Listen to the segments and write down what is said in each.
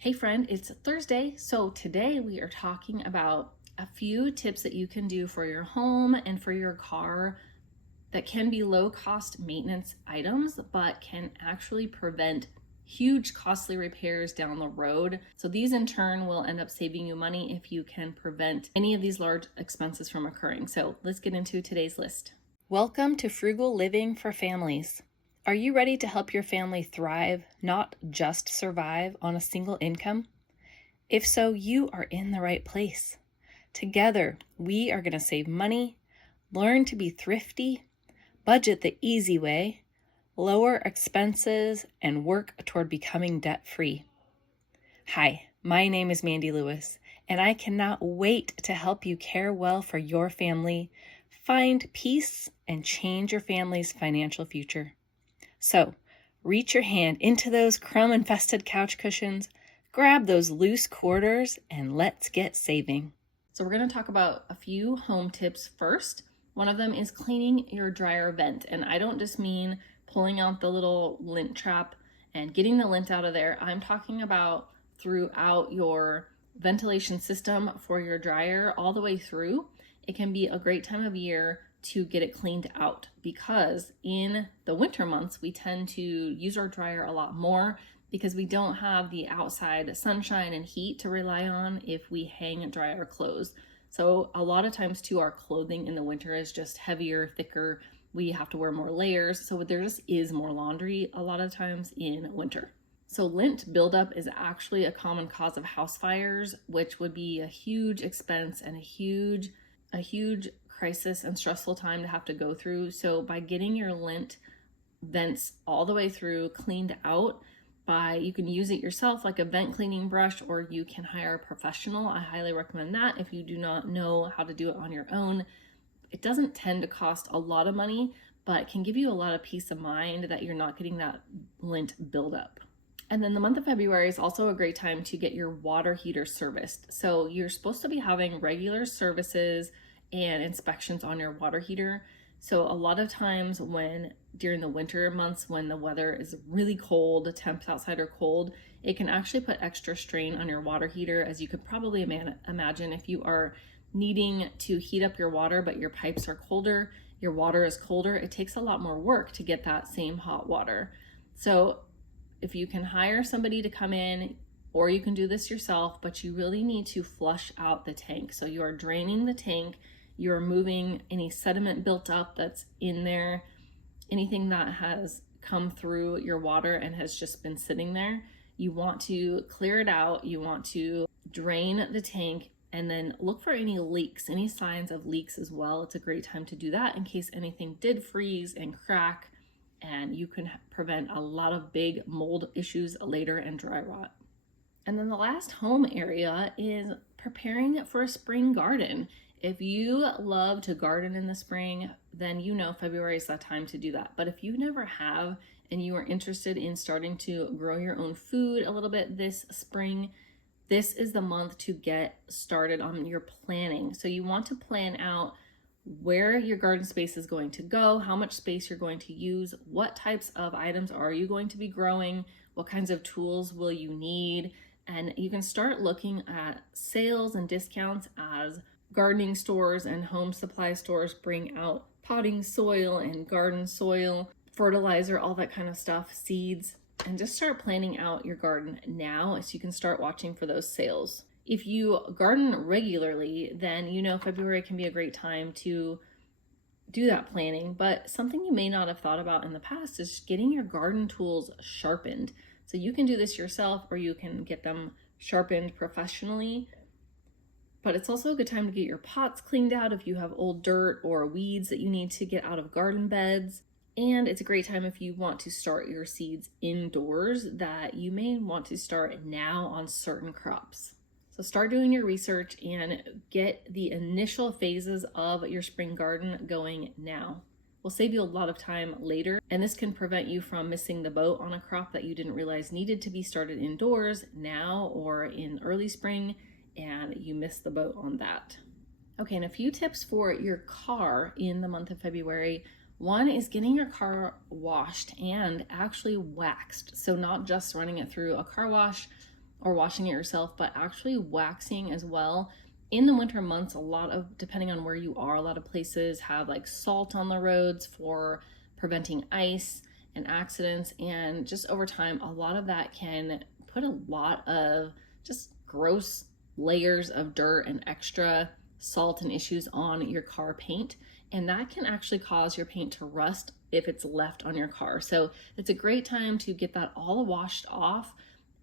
Hey friend, it's Thursday. So today we are talking about a few tips that you can do for your home and for your car that can be low cost maintenance items, but can actually prevent huge costly repairs down the road. So these in turn will end up saving you money if you can prevent any of these large expenses from occurring. So let's get into today's list. Welcome to Frugal Living for Families. Are you ready to help your family thrive, not just survive on a single income? If so, you are in the right place. Together, we are going to save money, learn to be thrifty, budget the easy way, lower expenses, and work toward becoming debt-free. Hi, my name is Mandy Lewis, and I cannot wait to help you care well for your family, find peace, and change your family's financial future. So, reach your hand into those crumb-infested couch cushions, grab those loose quarters, and let's get saving. So we're going to talk about a few home tips first. One of them is cleaning your dryer vent. And I don't just mean pulling out the little lint trap and getting the lint out of there. I'm talking about throughout your ventilation system for your dryer all the way through. It can be a great time of year to get it cleaned out because in the winter months we tend to use our dryer a lot more because we don't have the outside sunshine and heat to rely on if we hang and dry our clothes. So a lot of times too, our clothing in the winter is just heavier, thicker. We have to wear more layers. So there just is more laundry a lot of times in winter. So lint buildup is actually a common cause of house fires, which would be a huge expense and a huge crisis and stressful time to have to go through. So by getting your lint vents all the way through cleaned out, you can use it yourself like a vent cleaning brush, or you can hire a professional. I highly recommend that if you do not know how to do it on your own. It doesn't tend to cost a lot of money, but can give you a lot of peace of mind that you're not getting that lint buildup. And then the month of February is also a great time to get your water heater serviced. So you're supposed to be having regular services and inspections on your water heater. So a lot of times during the winter months when the weather is really cold, the temps outside are cold, it can actually put extra strain on your water heater, as you could probably imagine if you are needing to heat up your water but your pipes are colder, your water is colder, it takes a lot more work to get that same hot water. So if you can hire somebody to come in, or you can do this yourself, but you really need to flush out the tank. So you are draining the tank, you're removing any sediment built up that's in there, anything that has come through your water and has just been sitting there. You want to clear it out, you want to drain the tank, and then look for any leaks, any signs of leaks as well. It's a great time to do that in case anything did freeze and crack, and you can prevent a lot of big mold issues later and dry rot. And then the last home area is preparing for a spring garden. If you love to garden in the spring, then you know February is that time to do that. But if you never have and you are interested in starting to grow your own food a little bit this spring, this is the month to get started on your planning. So you want to plan out where your garden space is going to go, how much space you're going to use, what types of items are you going to be growing, what kinds of tools will you need, and you can start looking at sales and discounts as gardening stores and home supply stores bring out potting soil and garden soil, fertilizer, all that kind of stuff, seeds, and just start planning out your garden now so you can start watching for those sales. If you garden regularly, then you know February can be a great time to do that planning, but something you may not have thought about in the past is getting your garden tools sharpened. So you can do this yourself or you can get them sharpened professionally. But it's also a good time to get your pots cleaned out if you have old dirt or weeds that you need to get out of garden beds. And it's a great time if you want to start your seeds indoors that you may want to start now on certain crops. So start doing your research and get the initial phases of your spring garden going now. Will save you a lot of time later, and this can prevent you from missing the boat on a crop that you didn't realize needed to be started indoors now or in early spring, and you missed the boat on that. Okay, and a few tips for your car in the month of February. One is getting your car washed and actually waxed. So not just running it through a car wash, or washing it yourself, but actually waxing as well. In the winter months, depending on where you are, a lot of places have like salt on the roads for preventing ice and accidents. And just over time, a lot of that can put a lot of just gross layers of dirt and extra salt and issues on your car paint. And that can actually cause your paint to rust if it's left on your car. So it's a great time to get that all washed off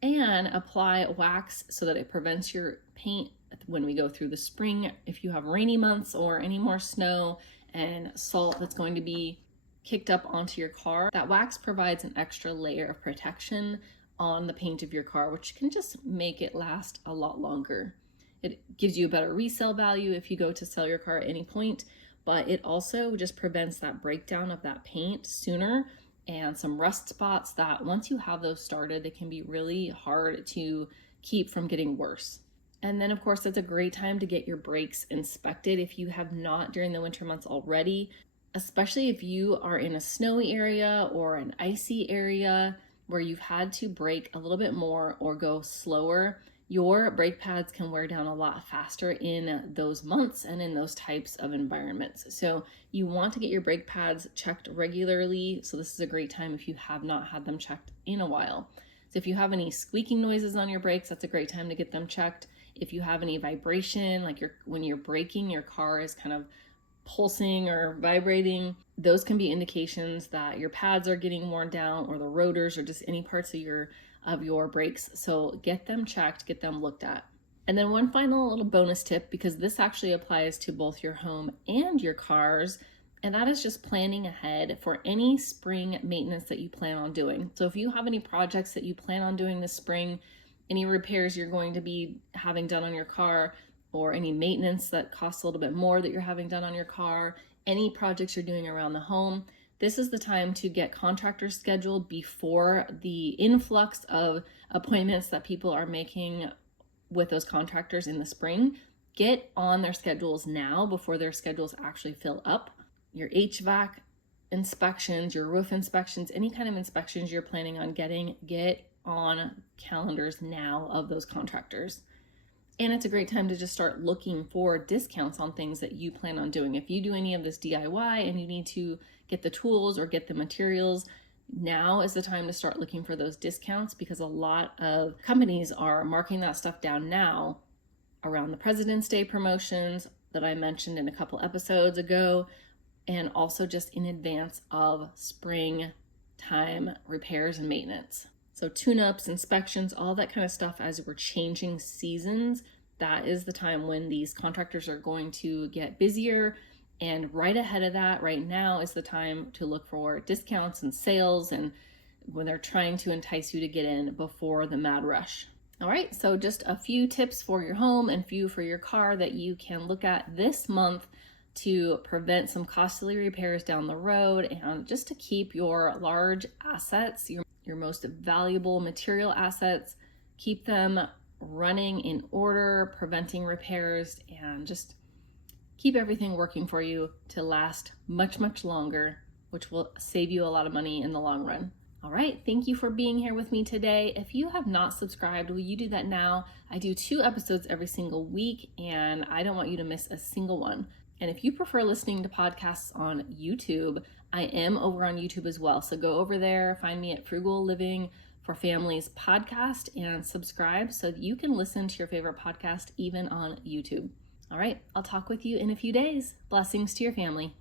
and apply wax so that it prevents your paint when we go through the spring, if you have rainy months or any more snow and salt that's going to be kicked up onto your car. That wax provides an extra layer of protection on the paint of your car, which can just make it last a lot longer. It gives you a better resale value if you go to sell your car at any point, but it also just prevents that breakdown of that paint sooner and some rust spots that once you have those started, they can be really hard to keep from getting worse. And then of course, it's a great time to get your brakes inspected if you have not during the winter months already, especially if you are in a snowy area or an icy area where you've had to brake a little bit more or go slower. Your brake pads can wear down a lot faster in those months and in those types of environments. So you want to get your brake pads checked regularly. So this is a great time if you have not had them checked in a while. So if you have any squeaking noises on your brakes, that's a great time to get them checked. If you have any vibration, like when you're braking, your car is kind of pulsing or vibrating, those can be indications that your pads are getting worn down or the rotors or just any parts of your brakes. So get them checked, get them looked at. And then one final little bonus tip, because this actually applies to both your home and your cars, and that is just planning ahead for any spring maintenance that you plan on doing. So if you have any projects that you plan on doing this spring, any repairs you're going to be having done on your car, or any maintenance that costs a little bit more that you're having done on your car, any projects you're doing around the home, this is the time to get contractors scheduled before the influx of appointments that people are making with those contractors in the spring. Get on their schedules now before their schedules actually fill up. Your HVAC inspections, your roof inspections, any kind of inspections you're planning on getting, get on calendars now of those contractors. And it's a great time to just start looking for discounts on things that you plan on doing. If you do any of this DIY and you need to get the tools or get the materials, now is the time to start looking for those discounts, because a lot of companies are marking that stuff down now around the President's Day promotions that I mentioned in a couple episodes ago, and also just in advance of springtime repairs and maintenance. So tune-ups, inspections, all that kind of stuff as we're changing seasons, that is the time when these contractors are going to get busier. And right ahead of that, right now is the time to look for discounts and sales, and when they're trying to entice you to get in before the mad rush. All right, so just a few tips for your home and few for your car that you can look at this month to prevent some costly repairs down the road, and just to keep your large assets, your most valuable material assets, keep them running in order, preventing repairs, and just keep everything working for you to last much, much longer, which will save you a lot of money in the long run. All right, thank you for being here with me today. If you have not subscribed, will you do that now? I do 2 episodes every single week, and I don't want you to miss a single one. And if you prefer listening to podcasts on YouTube, I am over on YouTube as well. So go over there, find me at Frugal Living for Families podcast, and subscribe so that you can listen to your favorite podcast even on YouTube. All right, I'll talk with you in a few days. Blessings to your family.